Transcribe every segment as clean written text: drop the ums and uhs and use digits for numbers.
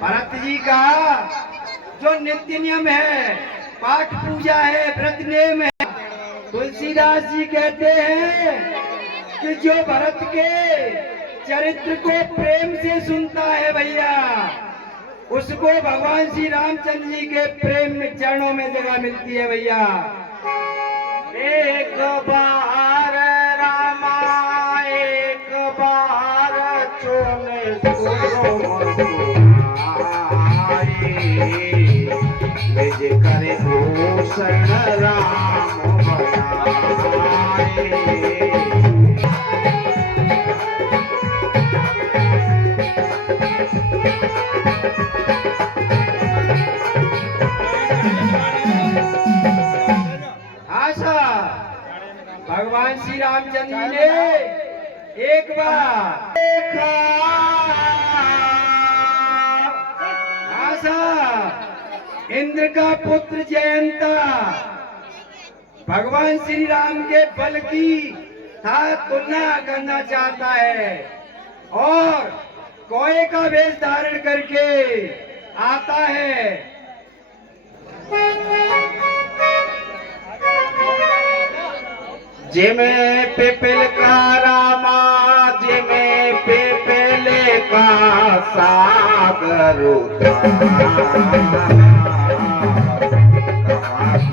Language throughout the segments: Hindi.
भरत जी का जो नित्य नियम है, पाठ पूजा है, व्रत नेम है, तुलसीदास जी कहते हैं कि जो भरत के चरित्र को प्रेम से सुनता है भैया, उसको भगवान श्री रामचंद्र जी के प्रेम चरणों में जगह मिलती है भैया। एक बार रामा एक बार चोने निज करे भूषण राम बनाए। भगवान श्री रामचंद्र जी ने एक बार देखा, इंद्र का पुत्र जयंता भगवान श्री राम के बल की था तुलना करना चाहता है और कोए का वेश धारण करके आता है। जिमे पिपल का रामा जिमे पिपल का सागर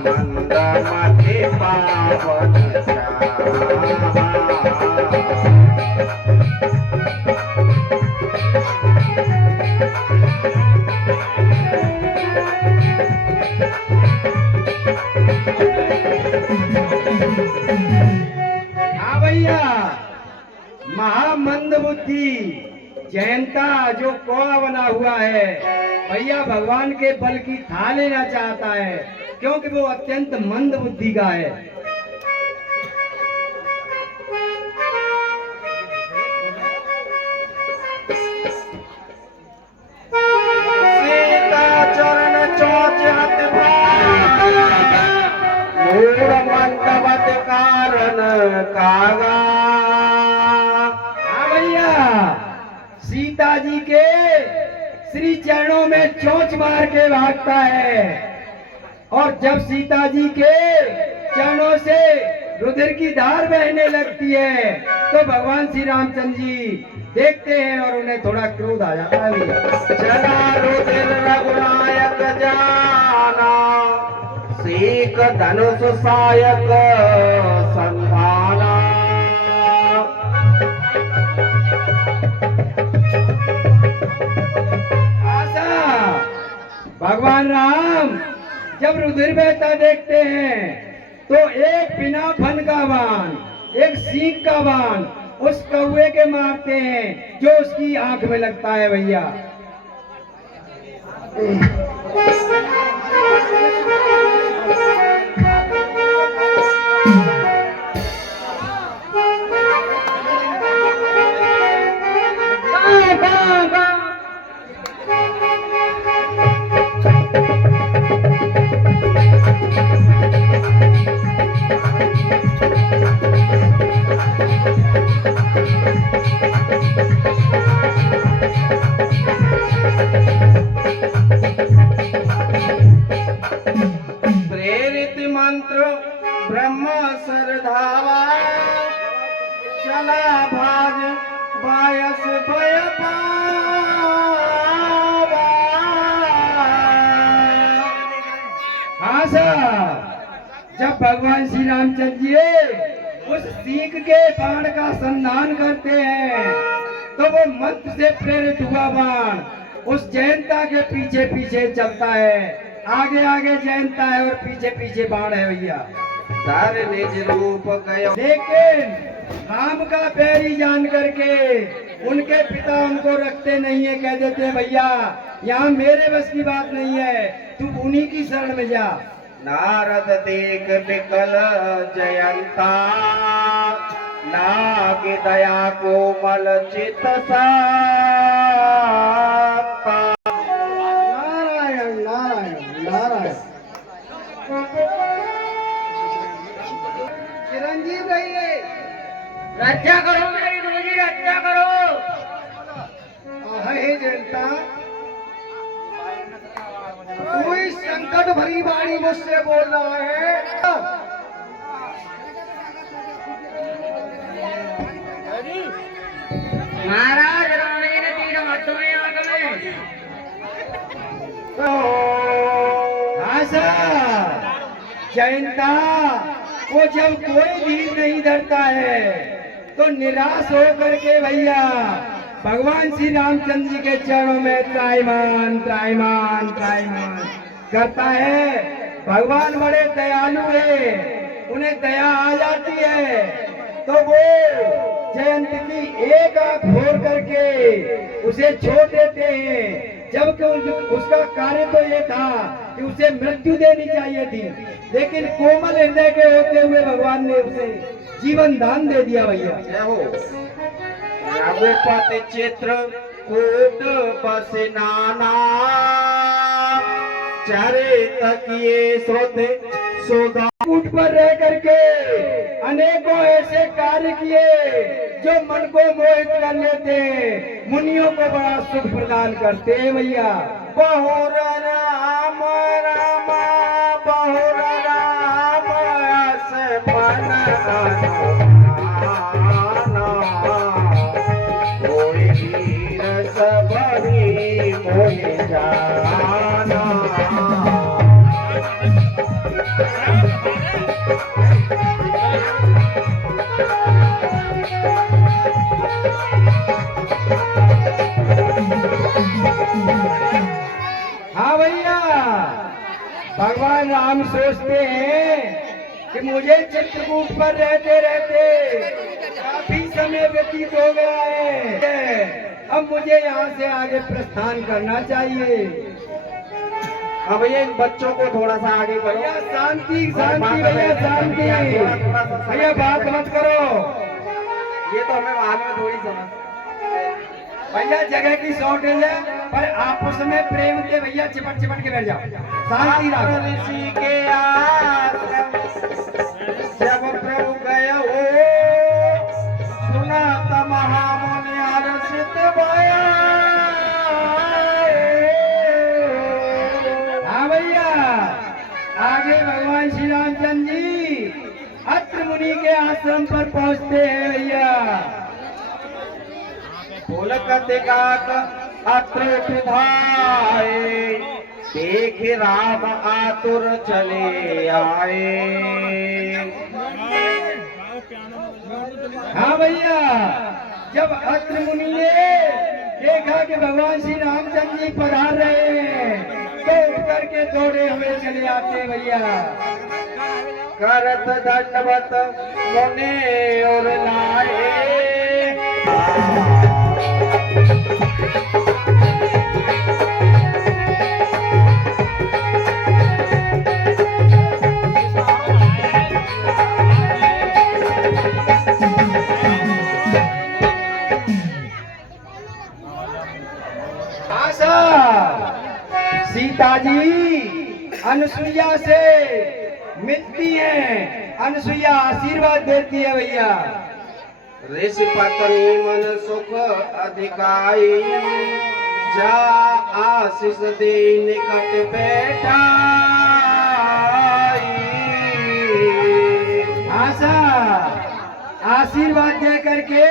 मंद मथे पावन महामंद बुद्धि जयंता जो कौआ बना हुआ है भैया, भगवान के बल की था लेना चाहता है क्योंकि वो अत्यंत मंद बुद्धि का है। सीता चरण कागा। हाँ भैया, सीता जी के श्री चरणों में चोंच मार के भागता है, और जब सीता जी के चरणों से रुधिर की धार बहने लगती है तो भगवान श्री रामचंद्र जी देखते हैं और उन्हें थोड़ा क्रोध आ जाता है भैया। चला रुधिर रघुनायक जाना, सीक धनुष सायक संधाना। भगवान राम जब रुधिर बहता देखते हैं तो एक बिना फन का बाण, एक सींग का बाण उस कौवे के मारते हैं जो उसकी आंख में लगता है भैया। प्रेरित मंत्र ब्रह्म सरधावा, चला भाज बायस भय पावा। हाँ साहब, जब भगवान श्री रामचंद्र जी उस सीख के बाण का संधान करते हैं तो वो मंत्र से प्रेरित हुआ बाण उस जयंता के पीछे पीछे चलता है। आगे आगे जयंता है और पीछे पीछे बाण है भैया। धर निज रूप गयो, लेकिन राम का पैरी जान करके उनके पिता उनको रखते नहीं है, कह देते हैं भैया यहाँ मेरे बस की बात नहीं है, तू उन्हीं की शरण में जा। नारद देख विकल जयंता, लागे दया कोमल चित साता। नारायण नारायण नारायण। चिरंजीव रहिए, रक्षा करो मेरी गुरुजी, रक्षा करो। हे जनता, कोई संकट भरी वाणी मुझसे बोल रहा है। महाराज राम जी ने तीर हाथों में आग में। हाँ सर, जयंता वो जब कोई धीर नहीं धरता है तो निराश होकर के भैया भगवान श्री रामचंद्र जी के चरणों में त्रायमान त्रायमान त्रायमान करता है। भगवान बड़े दयालु है, उन्हें दया आ जाती है तो वो जयंत की एक आंख फोड़ करके उसे छोड़ देते हैं, जबकि उसका कार्य तो ये था कि उसे मृत्यु देनी चाहिए थी, लेकिन कोमल हृदय के होते हुए भगवान ने उसे जीवन दान दे दिया भैया। रघुपति चित्र कूट बस नाना, चरित किए श्रोते सोदा। कूट पर रह करके अनेकों ऐसे कार्य किए जो मन को मोहित कर लेते, मुनियों को बड़ा सुख प्रदान करते हैं भैया। बहुर राम राम बहुर राम अस मन अनुमाना, कोई वीर सबरी मोहि जाना। हाँ भैया, भगवान राम सोचते हैं कि मुझे चित्रकूट पर रहते रहते काफी समय व्यतीत हो गया है, अब मुझे यहाँ से आगे प्रस्थान करना चाहिए। अब भैया इन बच्चों को थोड़ा सा आगे करो। भैया शांति शांति भैया शांति, भैया बात मत करो। ये तो हमें मालूम है, थोड़ी समझ। भैया जगह की शॉर्टेज है, पर आपस में प्रेम के भैया चिपट चिपट के बैठ जाओ, शांति रखो। ऋषि के आश्रम जब प्रभु गए हो पाया। हाँ भैया, आगे भगवान श्री रामचंद्र जी अत्र मुनि के आश्रम पर पहुंचते हैं भैया। पुलकत गात अत्र धाये, देख राम आतुर चले आए। हाँ भैया, जब अत्र मुनि ने देखा कि भगवान श्री रामचंद्र जी पधार रहे हैं तो उठ करके दौड़े हुए चले आते भैया। करत दंडवत मुने और लाए। आशा सीता जी अनुसुईया से मिलती हैं, अनुसुईया आशीर्वाद देती है भैया। ऋषि पत्नी मन सुख अधिकाई, जा आशीष दे निकट बैठाई। आशा आशीर्वाद दे करके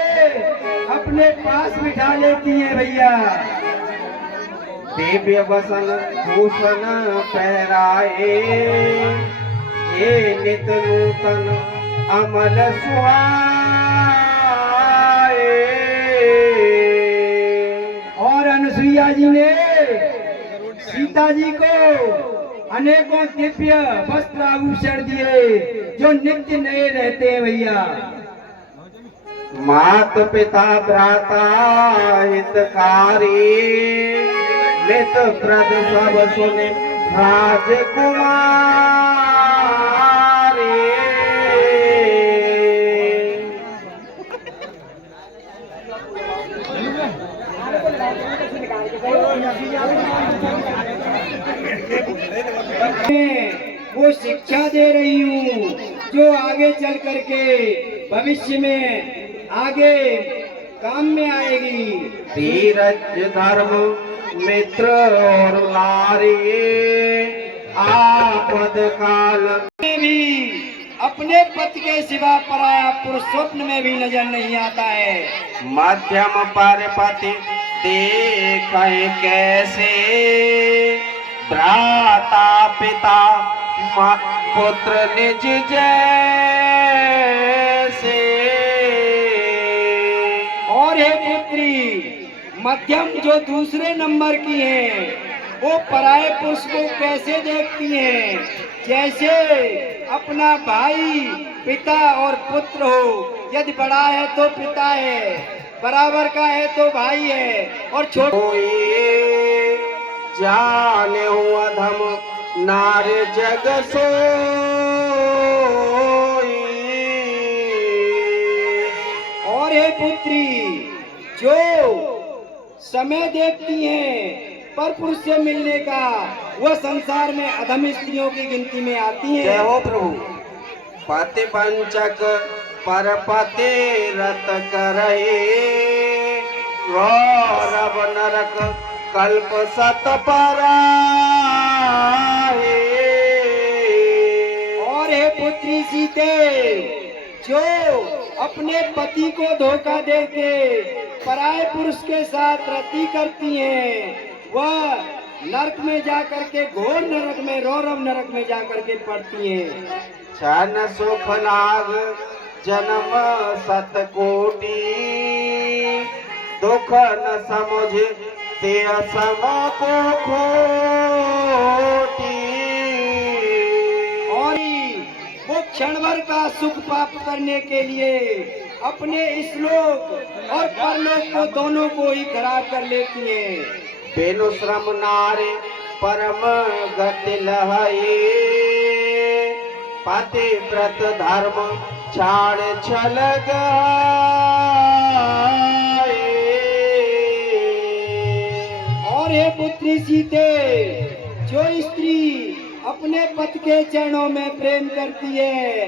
अपने पास बिठा लेती है भैया। दिव्य वसन भूषण पहराए, ये नित नूतन अमल सुहाए। और अनुसुईया जी ने सीता जी को अनेकों दिव्य वस्त्र आभूषण दिए जो नित्य नए रहते हैं भैया। मात पिता भ्राता हितकारी, नित प्रद सब सुने राजकुमारी। वो शिक्षा दे रही हूँ जो आगे चल करके भविष्य में आगे काम में आएगी। धीरज धर्म मित्र और नारी, आपद काल में भी अपने पति के सिवा पराया पुरुष स्वप्न में भी नजर नहीं आता है। मध्यम पर पति देखे कैसे, भ्राता पिता पुत्र निज जैसे। और हे पुत्री, मध्यम जो दूसरे नंबर की हैं, वो पराये पुरुष को कैसे देखती हैं? जैसे अपना भाई पिता और पुत्र हो, यदि बड़ा है तो पिता है, बराबर का है तो भाई है, और छोटे जाने हुआ धम नारे जग सोई। और हे पुत्री, जो समय देखती हैं पर पुरुष से मिलने का, वह संसार में अधम स्त्रियों की गिनती में आती हैं। जय हो प्रभु। पति पंचक पर पति रत करे, गौरव नरक कल्प सत पराए। और हे पुत्री सीते, जो अपने पति को धोखा देके पराये पुरुष के साथ रति करती हैं, वह नरक में जाकर के, घोर नरक में, रौरव नरक में जाकर के पड़ती हैं। छन सुख लाग जन्म सत कोटि, दुख न समझ ते सम को खोटी। और वो क्षण भर का सुख प्राप्त करने के लिए अपने इस लोक और परलोक को दोनों को ही खराब कर लेती हैं। बेनु श्रम नारे परम गति लहई, पति व्रत धर्म छाड़ छल गए। और हे पुत्री सीते, जो स्त्री अपने पति के चरणों में प्रेम करती है,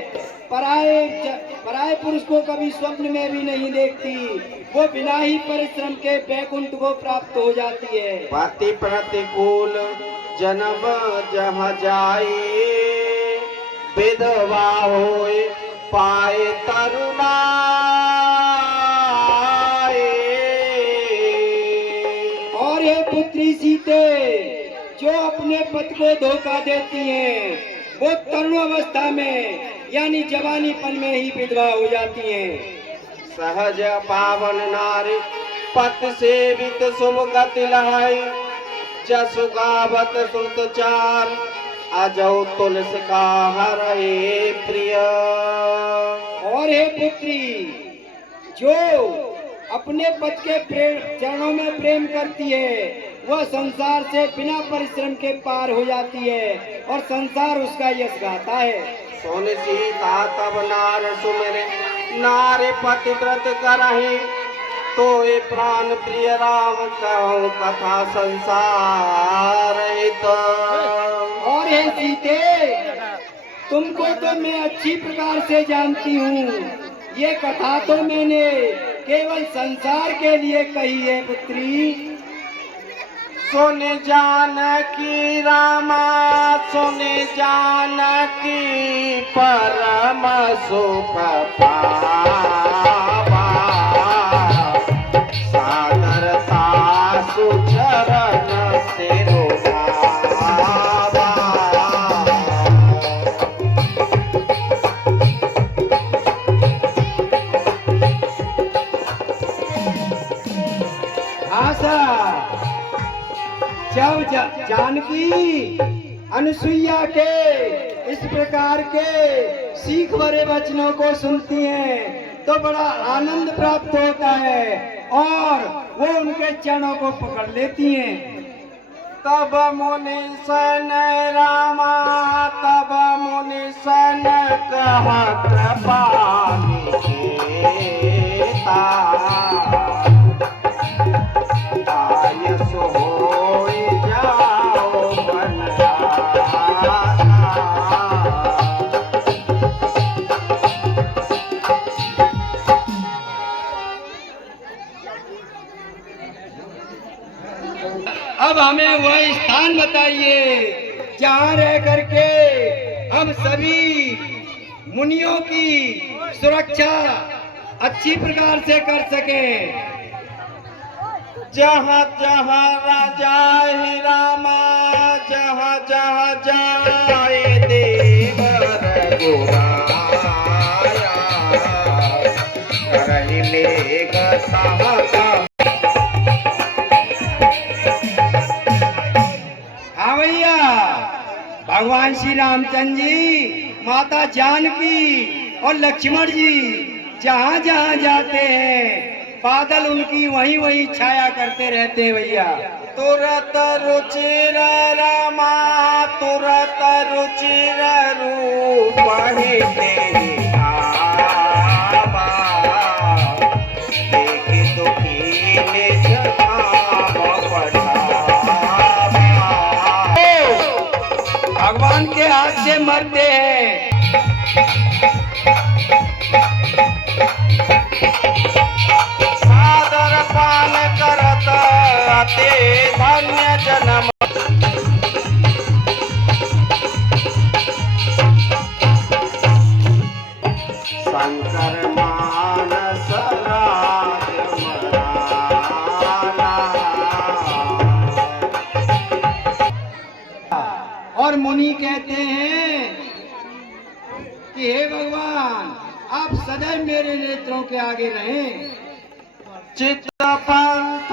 पराये पुरुष को कभी स्वप्न में भी नहीं देखती, वो बिना ही परिश्रम के वैकुंठ को प्राप्त हो जाती है। पति प्रतिकूल जन्म जहाँ जाए, विधवा होए पाए तरुणाए। और ये पुत्री सीते जो अपने पति को धोखा देती हैं, वो तरुण अवस्था में यानी जवानीपन में ही विधवा हो जाती हैं। सहज पावन नारी पति सेवित शुभ गति लहाई, जसु गावत श्रुत चार अजौ तुलसी का हरे प्रिय। और हे पुत्री जो अपने पति के चरणों में प्रेम करती है, वह संसार से बिना परिश्रम के पार हो जाती है और संसार उसका यश गाता है। सोन सीता तब नार सुमिरे, नारे पति व्रत करहि, तो ये प्राण प्रिय राम कहूँ कथा संसार हित। और हे सीते तुमको तो मैं अच्छी प्रकार से जानती हूँ, ये कथा तो मैंने केवल संसार के लिए कही है पुत्री। सुन जानकी रामा सुन जानकी परम सुख पावा, सादरता सुचरण सिरुनावा। आशा जब जानकी अनुसुईया के इस प्रकार के सीख भरे वचनों को सुनती हैं तो बड़ा आनंद प्राप्त होता है और वो उनके चरणों को पकड़ लेती हैं। तब मुनि सन रामा तब मुनि सन कहा कृपा निकेता, आयसो होई जाओ बन राता। अब हमें वह स्थान बताइए जहाँ रह करके हम सभी मुनियों की सुरक्षा अच्छी प्रकार से कर सकें। जहाँ जहाँ राजा ही रामा, जहाँ जहाँ जाए देवर गुराया, करहि मेघ सहाका। हाँ भैया, भगवान श्री रामचंद्र जी, माता जानकी और लक्ष्मण जी जहाँ जहाँ जाते हैं बादल उनकी वहीं वहीं छाया करते रहते हैं भैया। तुरत रुचिर रामा तुरत रुचिर रूप ही तेरी आवा, देख दुखी निज धाम पठावा। भगवान के हाथ से मरते हैं। सादर पान करत अति धन्य जन्म, शंकर मानस राज मराना। और मुनि कहते हैं कि हे भगवान आप सदैव मेरे नेत्रों के आगे रहें। चित्त पंथ